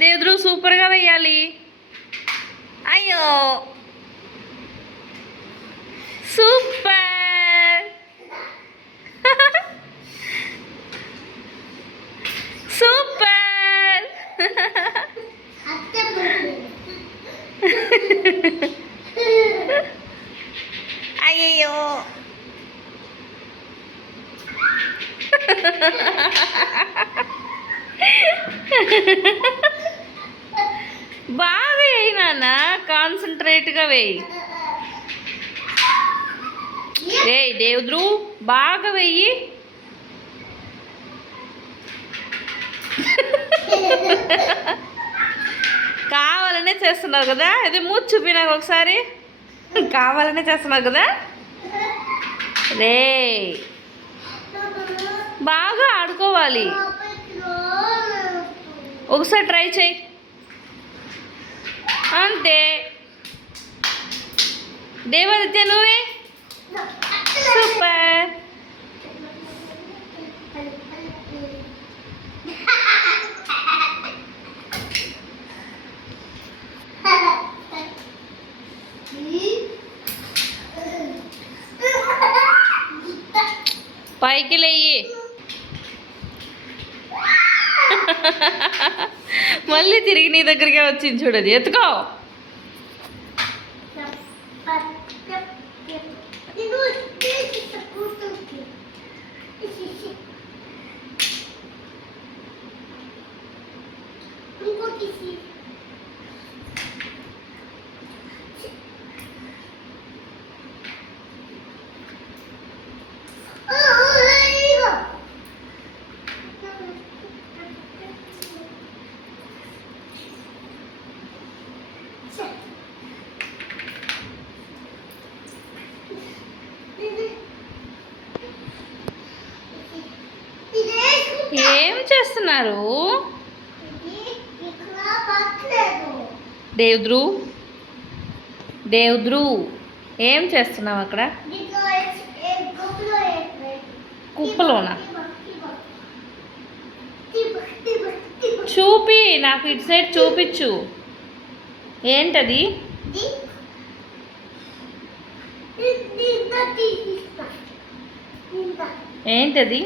దేవ్ద్రు సూపర్గా వేయాలి. అయ్యో సూపర్. సూపర్. అయ్యో బాగా వేయి నాన్న, కాన్సన్ట్రేట్గా వేయి. వేయి దేవ్ద్రు, బాగా వెయ్యి. కావాలనే చేస్తున్నావు కదా, ఇది మూతి చూపి నాకు ఒకసారి. కావాలనే చేస్తున్నావు కదా. రే బాగా ఆడుకోవాలి. ఒకసారి ట్రై చేయి అంతే. దేవాదిత్య నువ్వే. సూపర్. పైకి లేయి. మళ్ళీ తిరిగి నీ దగ్గరికే వచ్చింది చూడది. ఎత్తుకో. ఏం చేస్తున్నారు దేవ్ద్రు? దేవ్ద్రు ఏం చేస్తున్నావు అక్కడ? కుప్పలోనా? చూపి నాకు, ఇటు సైడ్ చూపించు. ఏంటది? ఏంటది?